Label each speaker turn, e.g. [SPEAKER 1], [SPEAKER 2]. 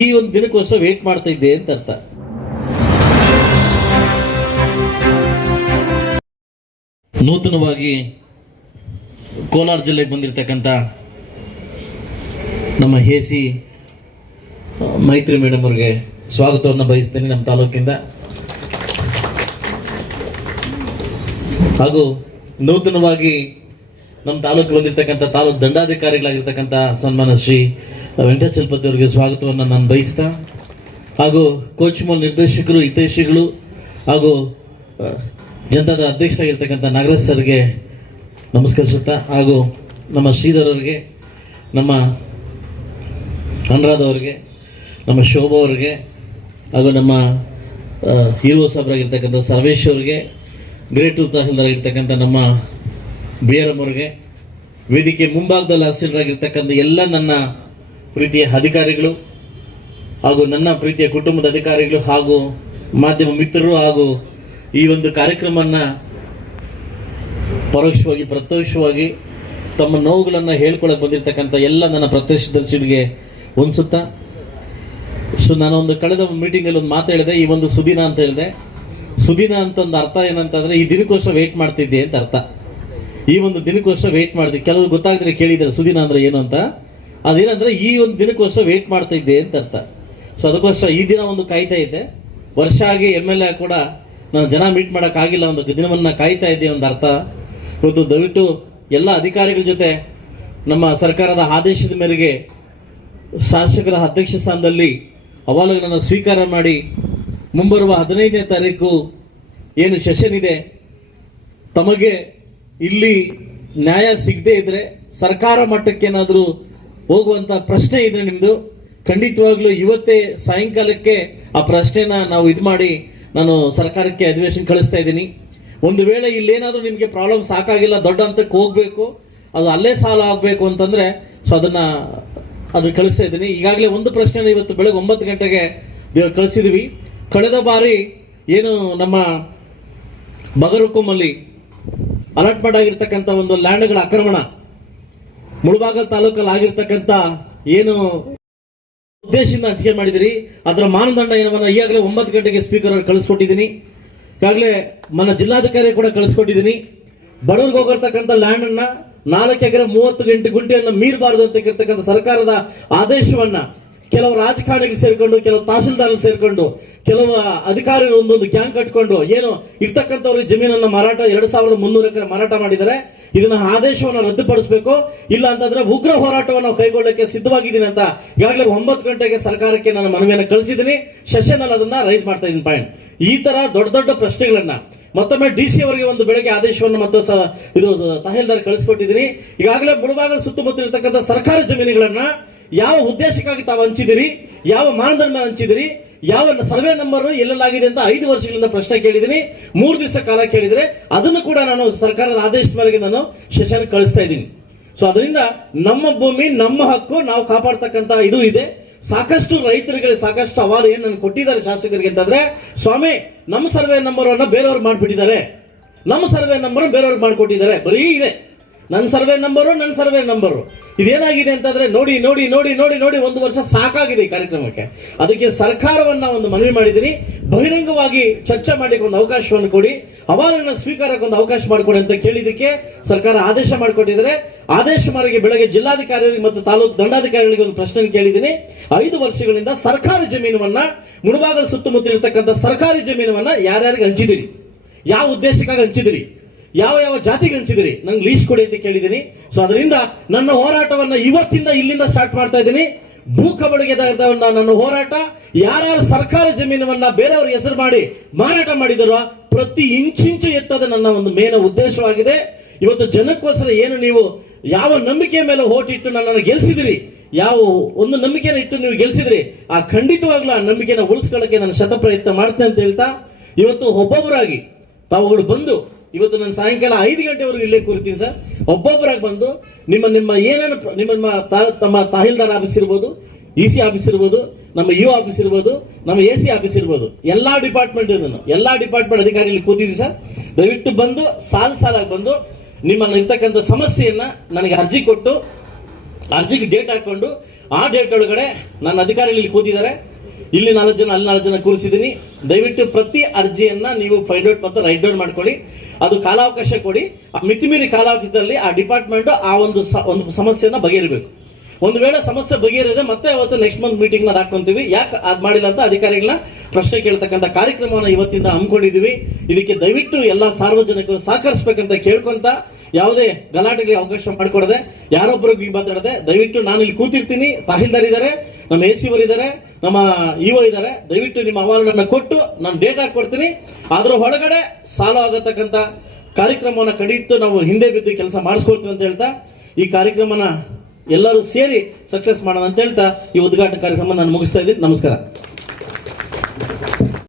[SPEAKER 1] ಈ ಒಂದು ದಿನಕ್ಕೋಸ್ಕರ ವೇಟ್ ಮಾಡ್ತಾ ಇದ್ದೆ ಅಂತ ಅರ್ಥ ನೂತನವಾಗಿ ಕೋಲಾರ ಜಿಲ್ಲೆಗೆ ಬಂದಿರತಕ್ಕಂಥ ನಮ್ಮ ಹೇಸಿ ಮೈತ್ರಿ ಮೇಡಮ್ ಅವ್ರಿಗೆ ಸ್ವಾಗತವನ್ನು ಬಯಸ್ತೇನೆ ನಮ್ಮ ತಾಲೂಕಿಂದ. ಹಾಗೂ ನೂತನವಾಗಿ ನಮ್ಮ ತಾಲೂಕು ಬಂದಿರತಕ್ಕಂಥ ತಾಲೂಕು ದಂಡಾಧಿಕಾರಿಗಳಾಗಿರ್ತಕ್ಕಂಥ ಸನ್ಮಾನ ಶ್ರೀ ವೆಂಕಟಚಲಪತಿ ಅವರಿಗೆ ಸ್ವಾಗತವನ್ನು ನಾನು ಬಯಸ್ತಾ, ಹಾಗೂ ಕೋಚ್ಮೋಲ್ ನಿರ್ದೇಶಕರು, ಹಿತೈಷಿಗಳು, ಹಾಗೂ ಜನತಾದ ಅಧ್ಯಕ್ಷರಾಗಿರ್ತಕ್ಕಂಥ ನಾಗರಾಜ್ ಸರ್ಗೆ ನಮಸ್ಕರಿಸುತ್ತಾ, ಹಾಗೂ ನಮ್ಮ ಶ್ರೀಧರ್ ಅವರಿಗೆ, ನಮ್ಮ ಅನುರಾಧ ಅವರಿಗೆ, ನಮ್ಮ ಶೋಭಾ ಅವರಿಗೆ, ಹಾಗೂ ನಮ್ಮ ಹೀರೋ ಸಾಬ್ರಾಗಿರ್ತಕ್ಕಂಥ ಸರ್ವೇಶ್ ಅವರಿಗೆ ಗ್ರೇಟ್ ತಹಸೀಲ್ದಾರ್ ಆಗಿರ್ತಕ್ಕಂಥ ನಮ್ಮ ಬಿ ಆರ್ ಎಂ ಅವರಿಗೆ, ವೇದಿಕೆ ಮುಂಭಾಗದಲ್ಲಿ ಹಸಿರಾಗಿರ್ತಕ್ಕಂಥ ಎಲ್ಲ ನನ್ನ ಪ್ರೀತಿಯ ಅಧಿಕಾರಿಗಳು ಹಾಗೂ ನನ್ನ ಪ್ರೀತಿಯ ಕುಟುಂಬದ ಅಧಿಕಾರಿಗಳು ಹಾಗೂ ಮಾಧ್ಯಮ ಮಿತ್ರರು ಹಾಗೂ ಈ ಒಂದು ಕಾರ್ಯಕ್ರಮವನ್ನು ಪರೋಕ್ಷವಾಗಿ, ಪ್ರತ್ಯಕ್ಷವಾಗಿ ತಮ್ಮ ನೋವುಗಳನ್ನು ಹೇಳ್ಕೊಳಕ್ಕೆ ಬಂದಿರತಕ್ಕಂಥ ಎಲ್ಲ ನನ್ನ ಪ್ರತ್ಯಕ್ಷದರ್ಶಿಗಳಿಗೆ ಹೊಂದಿಸುತ್ತಾ ಸೊ ನಾನು ಒಂದು ಕಳೆದ ಮೀಟಿಂಗಲ್ಲಿ ಒಂದು ಮಾತು ಹೇಳಿದೆ, ಈ ಒಂದು ಸುದಿನ ಅಂತ ಹೇಳಿದೆ. ಸುದಿನ ಅಂತಂದು ಅರ್ಥ ಏನಂತಂದರೆ, ಈ ದಿನಕ್ಕೋಸ್ಕರ ವೆಯ್ಟ್ ಮಾಡ್ತಿದ್ದೆ ಅಂತ ಅರ್ಥ. ಈ ಒಂದು ದಿನಕ್ಕೋಸ್ಕರ ವೆಯ್ಟ್ ಮಾಡಿದೆ ಕೆಲವರು ಗೊತ್ತಾಗದ್ರೆ ಕೇಳಿದ್ದಾರೆ ಸುದಿನ ಅಂದರೆ ಏನು ಅಂತ. ಅದೇನಂದ್ರೆ ಈ ಒಂದು ದಿನಕ್ಕೋಸ್ಕರ ವೇಟ್ ಮಾಡ್ತಾ ಇದ್ದೆ ಅಂತ ಅರ್ಥ ಸೊ ಅದಕ್ಕೋಸ್ಕರ ಈ ದಿನ ಒಂದು ಕಾಯ್ತಾ ಇದ್ದೆ. ವರ್ಷ ಆಗಿ ಎಂ ಎಲ್ ಎ ಕೂಡ ನಾನು ಜನ ಮೀಟ್ ಮಾಡೋಕ್ಕಾಗಿಲ್ಲ ಒಂದು ದಿನವನ್ನು ಕಾಯ್ತಾ ಇದ್ದೆ ಒಂದು ಅರ್ಥ. ಇವತ್ತು ದಯವಿಟ್ಟು ಎಲ್ಲ ಅಧಿಕಾರಿಗಳ ಜೊತೆ ನಮ್ಮ ಸರ್ಕಾರದ ಆದೇಶದ ಮೇರೆಗೆ ಶಾಸಕರ ಅಧ್ಯಕ್ಷ ಸ್ಥಾನದಲ್ಲಿ ಅವಾಲುಗಳನ್ನು ಸ್ವೀಕಾರ ಮಾಡಿ ಮುಂಬರುವ ಹದಿನೈದನೇ ತಾರೀಕು ಏನು ಸೆಷನ್ ಇದೆ, ತಮಗೆ ಇಲ್ಲಿ ನ್ಯಾಯ ಸಿಗದೇ ಇದ್ರೆ ಸರ್ಕಾರ ಮಟ್ಟಕ್ಕೇನಾದರೂ ಹೋಗುವಂತ ಪ್ರಶ್ನೆ ಇದ್ರೆ ನಿಮ್ದು. ಖಂಡಿತವಾಗ್ಲೂ ಇವತ್ತೇ ಸಾಯಂಕಾಲಕ್ಕೆ ಆ ಪ್ರಶ್ನೆನ ನಾವು ಇದು ಮಾಡಿ ನಾನು ಸರ್ಕಾರಕ್ಕೆ ಅಧಿವೇಶನ ಕಳಿಸ್ತಾ ಇದ್ದೀನಿ. ಒಂದು ವೇಳೆ ಇಲ್ಲೇನಾದ್ರೂ ನಿಮಗೆ ಪ್ರಾಬ್ಲಮ್ ಸಾಕಾಗಿಲ್ಲ, ದೊಡ್ಡ ಹಂತಕ್ಕೆ ಹೋಗ್ಬೇಕು, ಅದು ಅಲ್ಲೇ ಸಾಲ ಆಗಬೇಕು ಅಂತಂದ್ರೆ ಸೊ ಅದನ್ನ ಅದನ್ನ ಕಳಿಸ್ತಾ ಇದ್ದೀನಿ. ಈಗಾಗಲೇ ಒಂದು ಪ್ರಶ್ನೆನ ಇವತ್ತು ಬೆಳಗ್ಗೆ ಒಂಬತ್ತು ಗಂಟೆಗೆ ಕಳಿಸಿದ್ವಿ. ಕಳೆದ ಬಾರಿ ಏನು ನಮ್ಮ ಮಗರುಕುಮಲ್ಲಿ ಅಲಾಟ್ಮೆಂಟ್ ಆಗಿರ್ತಕ್ಕಂಥ ಒಂದು ಲ್ಯಾಂಡ್ಗಳ ಆಕ್ರಮಣ ಮುಳಬಾಗಲ್ ತಾಲೂಕಲ್ಲಿ ಆಗಿರ್ತಕ್ಕಂಥ ಏನು ಉದ್ದೇಶದಿಂದ ಹಂಚಿಕೆ ಮಾಡಿದಿರಿ. ಅದರ ಮಾನದಂಡ ಏನವನ್ನ ಈಗಾಗಲೇ ಒಂಬತ್ತು ಗಂಟೆಗೆ ಸ್ಪೀಕರ್ ಅವ್ರಿಗೆ ಕಳಿಸ್ಕೊಟ್ಟಿದ್ದೀನಿ ಈಗಾಗಲೇ ನನ್ನ ಜಿಲ್ಲಾಧಿಕಾರಿ ಕೂಡ ಕಳಿಸ್ಕೊಟ್ಟಿದ್ದೀನಿ ಬಡವ್ರಿಗೆ ಹೋಗಿರ್ತಕ್ಕಂಥ ಲ್ಯಾಂಡ್ ಅನ್ನ ನಾಲ್ಕು ಎಕರೆ ಮೂವತ್ತು ಗಂಟೆ ಗುಂಟೆಯನ್ನು ಮೀರಬಾರದು ಅಂತ ಕೇಳ್ತಕ್ಕಂಥ ಸರ್ಕಾರದ ಆದೇಶವನ್ನ ಕೆಲವು ರಾಜಕಾರಣಿಗೆ ಸೇರ್ಕೊಂಡು, ಕೆಲವು ತಹಸೀಲ್ದಾರ್ ಸೇರ್ಕೊಂಡು, ಕೆಲವು ಅಧಿಕಾರಿಗಳು ಒಂದೊಂದು ಗ್ಯಾಂಗ್ ಕಟ್ಕೊಂಡು, ಏನು ಇರ್ತಕ್ಕಂಥವ್ರ ಜಮೀನನ್ನ ಮಾರಾಟ ಎರಡು ಸಾವಿರದ ಮುನ್ನೂರು ಎಕರೆ ಮಾರಾಟ ಮಾಡಿದ್ದಾರೆ. ಇದನ್ನ ಆದೇಶವನ್ನು ರದ್ದುಪಡಿಸಬೇಕು. ಇಲ್ಲ ಅಂತಂದ್ರೆ ಉಗ್ರ ಹೋರಾಟವನ್ನು ಕೈಗೊಳ್ಳಕ್ಕೆ ಸಿದ್ಧವಾಗಿದ್ದೀನಿ ಅಂತ ಈಗಾಗಲೇ ಒಂಬತ್ತು ಗಂಟೆಗೆ ಸರ್ಕಾರಕ್ಕೆ ನಾನು ಮನವಿಯನ್ನು ಕಳಿಸಿದ್ದೀನಿ. ಸೆಷನ್ ಅಲ್ಲಿ ಅದನ್ನ ರೈಸ್ ಮಾಡ್ತಾ ಇದ್ದೀನಿ ಪಾಯಿಂಟ್ ಈ ತರ ದೊಡ್ಡ ದೊಡ್ಡ ಪ್ರಶ್ನೆಗಳನ್ನ ಮತ್ತೊಮ್ಮೆ ಡಿ ಸಿ ಅವರಿಗೆ ಒಂದು ಬೆಳಗ್ಗೆ ಆದೇಶವನ್ನು ಮತ್ತು ಇದು ತಹಸೀಲ್ದಾರ್ ಕಳಿಸ್ಕೊಟ್ಟಿದ್ದೀನಿ. ಈಗಾಗಲೇ ಮುಳುಭಾಗದ ಸುತ್ತಮುತ್ತ ಇರತಕ್ಕಂಥ ಸರ್ಕಾರಿ ಜಮೀನುಗಳನ್ನ ಯಾವ ಉದ್ದೇಶಕ್ಕಾಗಿ ತಾವು ಹಂಚಿದಿರಿ ಯಾವ ಮಾನದಂಡ ಮೇಲೆ ಹಂಚಿದಿರಿ ಯಾವ ಸರ್ವೆ ನಂಬರ್ ಎಲ್ಲಾಗಿದೆ ಅಂತ ಐದು ವರ್ಷಗಳಿಂದ ಪ್ರಶ್ನೆ ಕೇಳಿದ್ದೀನಿ. ಮೂರು ದಿವಸ ಕಾಲ ಕೇಳಿದ್ರೆ ಅದನ್ನು ಕೂಡ ನಾನು ಸರ್ಕಾರದ ಆದೇಶದ ಮೇರೆಗೆ ನಾನು ಸೆಷನ್ ಕಳಿಸ್ತಾ ಇದ್ದೀನಿ. ಸೊ ಅದರಿಂದ ನಮ್ಮ ಭೂಮಿ, ನಮ್ಮ ಹಕ್ಕು ನಾವು ಕಾಪಾಡ್ತಕ್ಕಂಥ ಇದು ಇದೆ. ಸಾಕಷ್ಟು ರೈತರುಗಳಿಗೆ ಸಾಕಷ್ಟು ಅವಾರ್ಡ್ ಏನು ಕೊಟ್ಟಿದ್ದಾರೆ ಶಾಸಕರಿಗೆ ಅಂತಂದ್ರೆ, ಸ್ವಾಮಿ, ನಮ್ಮ ಸರ್ವೆ ನಂಬರ್ ಅನ್ನ ಬೇರೆಯವ್ರು ಮಾಡ್ಬಿಟ್ಟಿದ್ದಾರೆ. ನಮ್ಮ ಸರ್ವೆ ನಂಬರ್ ಬೇರೆಯವ್ರು ಮಾಡಿಕೊಟ್ಟಿದ್ದಾರೆ. ಬರೀ ಇದೆ. ನನ್ನ ಸರ್ವೆ ನಂಬರು ನನ್ನ ಸರ್ವೆ ನಂಬರು. ಇದೇನಾಗಿದೆ ಅಂತಂದ್ರೆ ನೋಡಿ ನೋಡಿ ನೋಡಿ ನೋಡಿ ನೋಡಿ ಒಂದು ವರ್ಷ ಸಾಕಾಗಿದೆ ಈ ಕಾರ್ಯಕ್ರಮಕ್ಕೆ. ಅದಕ್ಕೆ ಸರ್ಕಾರವನ್ನ ಒಂದು ಮನವಿ ಮಾಡಿದಿರಿ. ಬಹಿರಂಗವಾಗಿ ಚರ್ಚೆ ಮಾಡಲಿಕ್ಕೆ ಒಂದು ಅವಕಾಶವನ್ನು ಕೊಡಿ. ಅವಾರನ್ನ ಸ್ವೀಕಾರಕ್ಕೆ ಒಂದು ಅವಕಾಶ ಮಾಡಿಕೊಡಿ ಅಂತ ಕೇಳಿದಕ್ಕೆ ಸರ್ಕಾರ ಆದೇಶ ಮಾಡಿಕೊಟ್ಟಿದ್ದಾರೆ ಆದೇಶ ಮಾರಿಗೆ ಬೆಳಗ್ಗೆ ಜಿಲ್ಲಾಧಿಕಾರಿಗಳಿಗೆ ಮತ್ತು ತಾಲೂಕು ದಂಡಾಧಿಕಾರಿಗಳಿಗೆ ಒಂದು ಪ್ರಶ್ನೆ ಕೇಳಿದ್ದೀನಿ. ಐದು ವರ್ಷಗಳಿಂದ ಸರ್ಕಾರಿ ಜಮೀನವನ್ನ, ಮುಳುಬಾಗಲು ಸುತ್ತಮುತ್ತ ಇರತಕ್ಕಂಥ ಸರ್ಕಾರಿ ಜಮೀನವನ್ನ ಯಾರ್ಯಾರಿಗೆ ಹಂಚಿದಿರಿ? ಯಾವ ಉದ್ದೇಶಕ್ಕಾಗಿ ಹಂಚಿದಿರಿ? ಯಾವ ಯಾವ ಜಾತಿಗೆ ಹಂಚಿದಿರಿ ನಂಗೆ ಲೀಸ್ಟ್ ಕೊಡಿ ಅಂತ ಕೇಳಿದ್ದೀನಿ. ಸೊ ಅದರಿಂದ ನನ್ನ ಹೋರಾಟವನ್ನು ಇವತ್ತಿಂದ ಇಲ್ಲಿಂದ ಸ್ಟಾರ್ಟ್ ಮಾಡ್ತಾ ಇದ್ದೀನಿ. ಭೂ ಕಬಳಿಕೆದಾರವನ್ನ ನನ್ನ ಹೋರಾಟ ಯಾರು ಸರ್ಕಾರ ಜಮೀನವನ್ನ ಬೇರೆಯವ್ರ ಹೆಸರು ಮಾಡಿ ಮಾರಾಟ ಮಾಡಿದರೋ ಪ್ರತಿ ಇಂಚಿಂಚು ಎತ್ತದ ನನ್ನ ಒಂದು ಮೇನ ಉದ್ದೇಶವಾಗಿದೆ. ಇವತ್ತು ಜನಕ್ಕೋಸ್ಕರ ಏನು ನೀವು ಯಾವ ನಂಬಿಕೆಯ ಮೇಲೆ ಓಟಿಟ್ಟು ನನ್ನನ್ನು ಗೆಲ್ಸಿದಿರಿ? ಯಾವ ಒಂದು ನಂಬಿಕೆನ ಇಟ್ಟು ನೀವು ಗೆಲ್ಸಿದ್ರಿ? ಆ ಖಂಡಿತವಾಗ್ಲೂ ಆ ನಂಬಿಕೆನ ಉಳಿಸ್ಕೊಳ್ಳಕ್ಕೆ ನಾನು ಶತಪ್ರಯತ್ನ ಮಾಡ್ತೇನೆ ಅಂತ ಹೇಳ್ತಾ, ಇವತ್ತು ಒಬ್ಬೊಬ್ಬರಾಗಿ ತಾವುಗಳು ಬಂದು ಇವತ್ತು ನಾನು ಸಾಯಂಕಾಲ ಐದು ಗಂಟೆವರೆಗೂ ಇಲ್ಲೇ ಕೂರ್ತೀನಿ ಸರ್. ಒಬ್ಬೊಬ್ಬರಾಗಿ ಬಂದು ನಿಮ್ಮ ನಿಮ್ಮ ಏನೇನು ನಿಮ್ಮ ನಿಮ್ಮ ತಮ್ಮ ತಹೀಲ್ದಾರ್ ಆಫೀಸ್ ಇರ್ಬೋದು, ಇ ಸಿ ಆಫೀಸ್ ಇರ್ಬೋದು, ನಮ್ಮ ಯು ಆಫೀಸ್ ಇರ್ಬೋದು, ನಮ್ಮ ಎ ಸಿ ಆಫೀಸ್ ಇರ್ಬೋದು, ಎಲ್ಲಾ ಡಿಪಾರ್ಟ್ಮೆಂಟ್ ಎಲ್ಲಾ ಡಿಪಾರ್ಟ್ಮೆಂಟ್ ಅಧಿಕಾರಿಗಳು ಕೂತಿದ್ವಿ ಸರ್. ದಯವಿಟ್ಟು ಬಂದು, ಸಾಲ್ ಸಾಲಾಗಿ ಬಂದು ನಿಮ್ಮ ಇರ್ತಕ್ಕಂಥ ಸಮಸ್ಯೆಯನ್ನ ನನಗೆ ಅರ್ಜಿ ಕೊಟ್ಟು, ಅರ್ಜಿಗೆ ಡೇಟ್ ಹಾಕೊಂಡು ಆ ಡೇಟ್ ಒಳಗಡೆ ನನ್ನ ಅಧಿಕಾರಿಗಳು ಕೂತಿದ್ದಾರೆ. ಇಲ್ಲಿ ನಾಲ್ಕು ಜನ, ಅಲ್ಲಿ ನಾಲ್ಕು ಜನ ಕೂರಿಸಿದ್ದೀನಿ. ದಯವಿಟ್ಟು ಪ್ರತಿ ಅರ್ಜಿಯನ್ನ ನೀವು ಫೈಂಡ್ ಔಟ್ ಮತ್ತು ರೈಟ್ ಡೌನ್ ಮಾಡ್ಕೊಳ್ಳಿ. ಅದು ಕಾಲಾವಕಾಶ ಕೊಡಿ. ಮಿತಿಮೀರಿ ಕಾಲಾವಕಾಶದಲ್ಲಿ ಆ ಡಿಪಾರ್ಟ್ಮೆಂಟ್ ಆ ಒಂದು ಒಂದು ಸಮಸ್ಯೆಯನ್ನು ಬಗೆಹರಿಬೇಕು. ಒಂದು ವೇಳೆ ಸಮಸ್ಯೆ ಬಗೆಹರಿದೆ ಮತ್ತೆ ಅವತ್ತು ನೆಕ್ಸ್ಟ್ ಮಂತ್ ಮೀಟಿಂಗ್ನ ಹಾಕೊಂತೀವಿ. ಯಾಕೆ ಅದು ಮಾಡಿಲ್ಲ ಅಂತ ಅಧಿಕಾರಿಗಳನ್ನ ಪ್ರಶ್ನೆ ಕೇಳ್ತಕ್ಕಂಥ ಕಾರ್ಯಕ್ರಮವನ್ನು ಇವತ್ತಿಂದ ಹಮ್ಮಿಕೊಂಡಿದ್ದೀವಿ ಇದಕ್ಕೆ ದಯವಿಟ್ಟು ಎಲ್ಲ ಸಾರ್ವಜನಿಕರು ಸಹಕರಿಸಬೇಕಂತ ಕೇಳ್ಕೊಂತ ಯಾವುದೇ ಗಲಾಟೆಗೆ ಅವಕಾಶ ಮಾಡಿಕೊಡದೆ, ಯಾರೊಬ್ಬರಿಗೆ ಮಾತಾಡದೆ, ದಯವಿಟ್ಟು ನಾನು ಇಲ್ಲಿ ಕೂತಿರ್ತೀನಿ. ತಹಸೀಲ್ದಾರ್ ಇದ್ದಾರೆ ನಮ್ಮ ಎ ಸಿ ಇದ್ದಾರೆ ನಮ್ಮ ಇವ ಇದ್ದಾರೆ ದಯವಿಟ್ಟು ನಿಮ್ಮ ಅಹವಾಲನ್ನ ಕೊಟ್ಟು ನಾನು ಡೇಟಾ ಕೊಡ್ತೀನಿ. ಅದರ ಒಳಗಡೆ ಸಾಲ ಆಗತಕ್ಕಂಥ ಕಾರ್ಯಕ್ರಮವನ್ನು ಕಡಿಯಿತು ನಾವು ಹಿಂದೆ ಬಿದ್ದು ಕೆಲಸ ಮಾಡಿಸ್ಕೊಳ್ತೀವಿ ಅಂತ ಹೇಳ್ತಾ, ಈ ಕಾರ್ಯಕ್ರಮನ ಎಲ್ಲರೂ ಸೇರಿ ಸಕ್ಸಸ್ ಮಾಡೋಣ ಅಂತ ಹೇಳ್ತಾ, ಈ ಉದ್ಘಾಟನಾ ಕಾರ್ಯಕ್ರಮ ನಾನು ಮುಗಿಸ್ತಾ ಇದ್ದೀನಿ. ನಮಸ್ಕಾರ.